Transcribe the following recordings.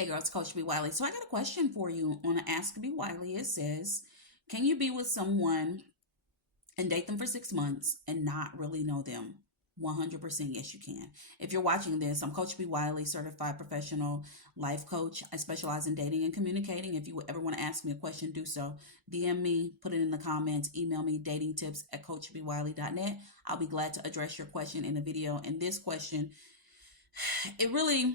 Hey girls, Coach B. Wiley. So I got a question for you on Ask B. Wiley. It says, can you be with someone and date them for 6 months and not really know them? 100% yes, you can. If you're watching this, I'm Coach B. Wiley, certified professional life coach. I specialize in dating and communicating. If you ever want to ask me a question, do so. DM me, put it in the comments, email me datingtips at coachbwiley.net. I'll be glad to address your question in a video. And this question, it really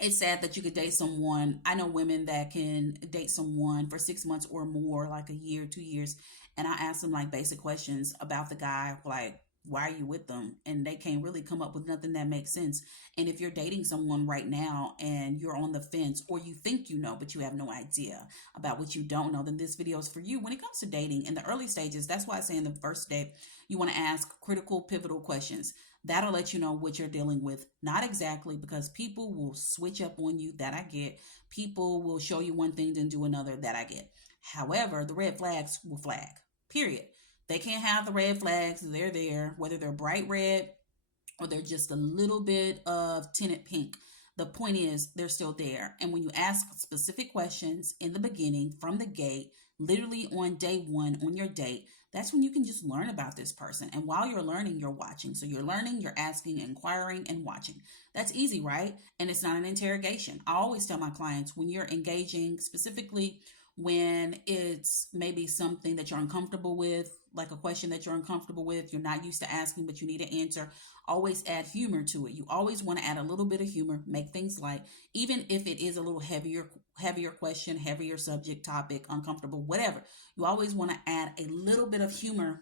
it's sad that you could date someone. I know women that can date someone for 6 months or more, like a year, 2 years, and I ask them like basic questions about the guy, like, why are you with them? And they can't really come up with nothing that makes sense. And if you're dating someone right now and you're on the fence, or you think you know, but you have no idea about what you don't know, then this video is for you. When it comes to dating in the early stages, that's why I say in the first date, you want to ask critical, pivotal questions. That'll let you know what you're dealing with. Not exactly, because people will switch up on you, that I get. People will show you one thing, then do another, that I get. However, the red flags will flag, period. They can't have the red flags. They're there, whether they're bright red or they're just a little bit of tinted pink. The point is, they're still there. And when you ask specific questions in the beginning, from the gate, literally on day one, on your date, that's when you can just learn about this person. And while you're learning, you're watching. So you're learning, you're asking, inquiring, and watching. That's easy, right? And it's not an interrogation. I always tell my clients, when you're engaging, specifically when it's maybe something that you're uncomfortable with, like a question that you're uncomfortable with, you're not used to asking, but you need to answer, always add humor to it. You always want to add a little bit of humor, make things light, even if it is a little heavier question, heavier subject, topic, uncomfortable, whatever. You always want to add a little bit of humor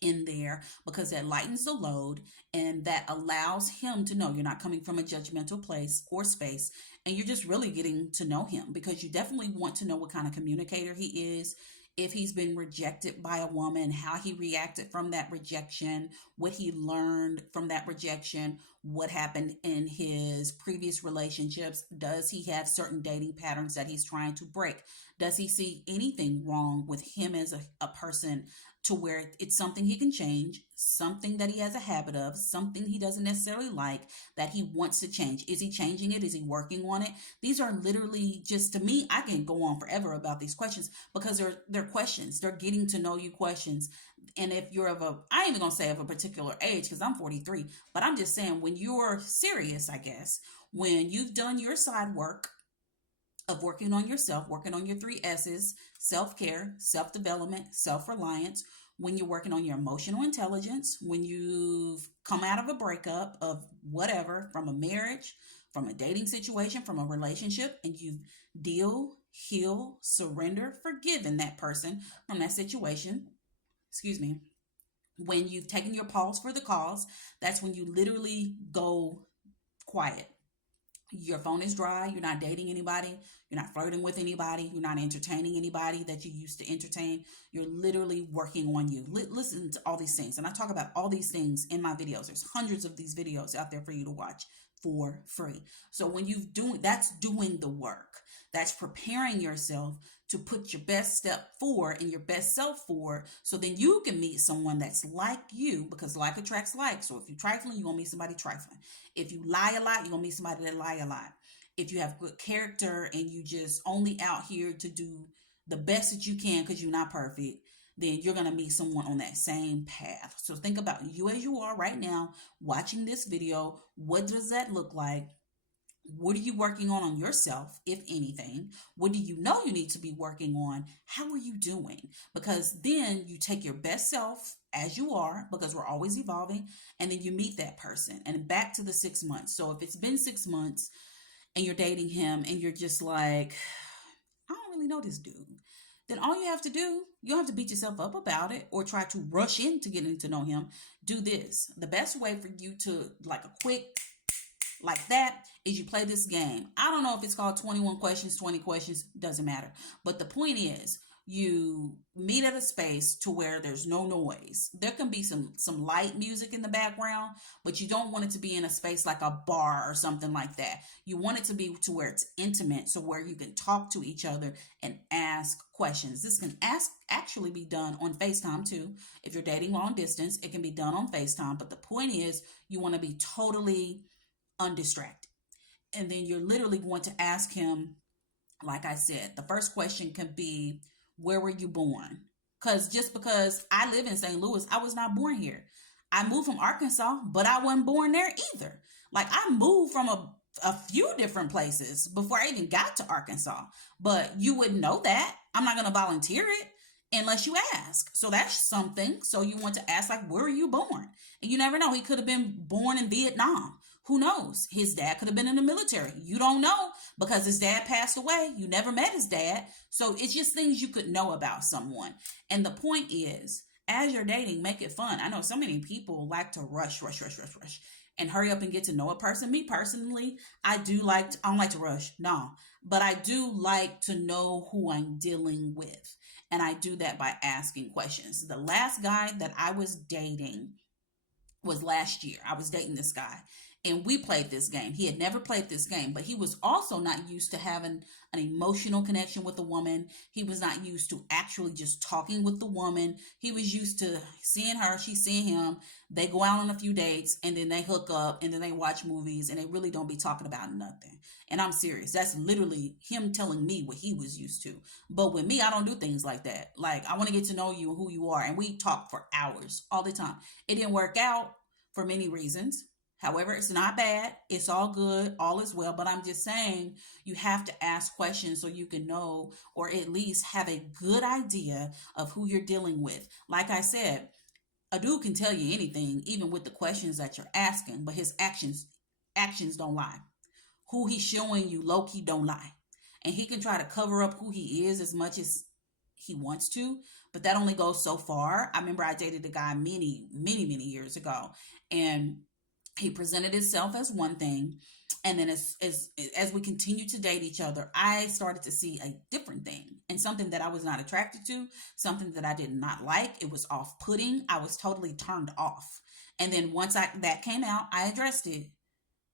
in there, because that lightens the load and that allows him to know you're not coming from a judgmental place or space, and you're just really getting to know him, because you definitely want to know what kind of communicator he is, if he's been rejected by a woman, how he reacted from that rejection, what he learned from that rejection, what happened in his previous relationships. Does he have certain dating patterns that he's trying to break? Does he see anything wrong with him as a person, to where it's something he can change, something that he has a habit of, something he doesn't necessarily like that he wants to change? Is he changing it? Is he working on it? These are literally, just to me, I can go on forever about these questions, because they're questions. They're getting to know you questions. And if you're I ain't even gonna say of a particular age, because I'm 43, but I'm just saying, when you're serious, I guess, when you've done your side work of working on yourself, working on your three S's: self care, self development, self reliance. When you're working on your emotional intelligence, when you've come out of a breakup of whatever, from a marriage, from a dating situation, from a relationship, and you've heal, surrender, forgiven that person from that situation. Excuse me. When you've taken your pause for the cause, that's when you literally go quiet. Your phone is dry, you're not dating anybody, you're not flirting with anybody, you're not entertaining anybody that you used to entertain. You're literally working on you. Listen to all these things. And I talk about all these things in my videos. There's hundreds of these videos out there for you to watch for free. So when you've that's doing the work. That's preparing yourself to put your best step forward and your best self forward, so then you can meet someone that's like you, because like attracts like. So if you're trifling, you're going to meet somebody trifling. If you lie a lot, you're going to meet somebody that lie a lot. If you have good character and you just only out here to do the best that you can because you're not perfect, then you're going to meet someone on that same path. So think about you as you are right now, watching this video. What does that look like? What are you working on yourself, if anything? What do you know you need to be working on? How are you doing? Because then you take your best self as you are, because we're always evolving, and then you meet that person. And back to the 6 months. So if it's been 6 months and you're dating him and you're just like, I don't really know this dude, then all you have to do, you don't have to beat yourself up about it or try to rush into getting to know him. Do this. The best way for you to, like a quick, like that, is you play this game. I don't know if it's called 21 questions, 20 questions, doesn't matter. But the point is, you meet at a space to where there's no noise. There can be some light music in the background, but you don't want it to be in a space like a bar or something like that. You want it to be to where it's intimate, so where you can talk to each other and ask questions. This can actually be done on FaceTime too. If you're dating long distance, it can be done on FaceTime. But the point is, you want to be totally undistracted. And then you're literally going to ask him, like I said, the first question could be, where were you born? Because just because I live in St. Louis, I was not born here. I moved from Arkansas, but I wasn't born there either. Like I moved from a few different places before I even got to Arkansas. But you wouldn't know that. I'm not going to volunteer it unless you ask. So that's something. So you want to ask, like, where were you born? And you never know. He could have been born in Vietnam. Who knows? His dad could have been in the military. You don't know because his dad passed away. You never met his dad. So it's just things you could know about someone. And the point is, as you're dating, make it fun. I know so many people like to rush, and hurry up and get to know a person. Me personally, I don't like to rush, no, but I do like to know who I'm dealing with. And I do that by asking questions. The last guy that I was dating was last year. I was dating this guy and we played this game. He had never played this game, but he was also not used to having an emotional connection with a woman. He was not used to actually just talking with the woman. He was used to seeing her, she's seeing him. They go out on a few dates and then they hook up and then they watch movies and they really don't be talking about nothing. And I'm serious. That's literally him telling me what he was used to. But with me, I don't do things like that. Like, I want to get to know you and who you are. And we talk for hours all the time. It didn't work out for many reasons. However, it's not bad. It's all good. All is well. But I'm just saying you have to ask questions so you can know or at least have a good idea of who you're dealing with. Like I said, a dude can tell you anything, even with the questions that you're asking, but his actions don't lie. Who he's showing you low key don't lie. And he can try to cover up who he is as much as he wants to, but that only goes so far. I remember I dated a guy many years ago, and he presented himself as one thing, and then as we continued to date each other, I started to see a different thing and something that I was not attracted to, something that I did not like. It was off-putting. I was totally turned off. And then once that came out, I addressed it,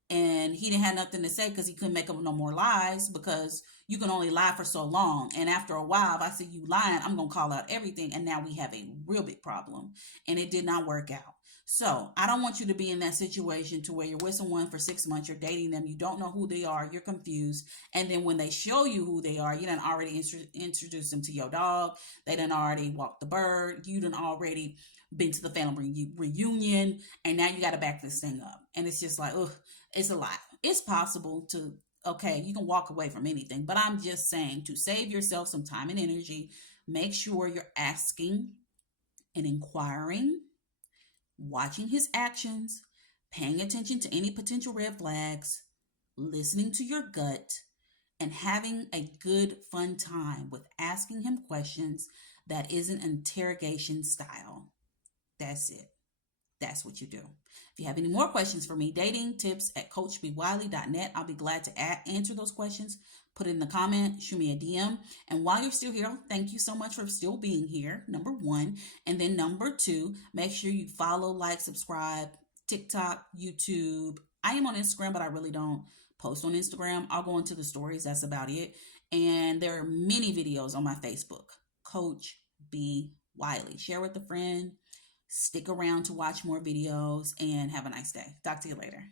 and he didn't have nothing to say because he couldn't make up no more lies, because you can only lie for so long. And after a while, if I see you lying, I'm going to call out everything. And now we have a real big problem, and it did not work out. So I don't want you to be in that situation to where you're with someone for 6 months, you're dating them, you don't know who they are, you're confused. And then when they show you who they are, you done already introduced them to your dog. They done already walked the bird. You done already been to the family reunion. And now you got to back this thing up. And it's just like, ugh, it's a lot. It's possible to, okay, you can walk away from anything, but I'm just saying, to save yourself some time and energy, make sure you're asking and inquiring, watching his actions, paying attention to any potential red flags, listening to your gut, and having a good, fun time with asking him questions that isn't interrogation style. That's it. That's what you do. If you have any more questions for me, dating tips at coachbwiley.net. I'll be glad to answer those questions. Put it in the comment, shoot me a DM. And while you're still here, thank you so much for still being here, number one. And then number two, make sure you follow, like, subscribe, TikTok, YouTube. I am on Instagram, but I really don't post on Instagram. I'll go into the stories. That's about it. And there are many videos on my Facebook, Coach B. Wiley. Share with a friend. Stick around to watch more videos, and have a nice day. Talk to you later.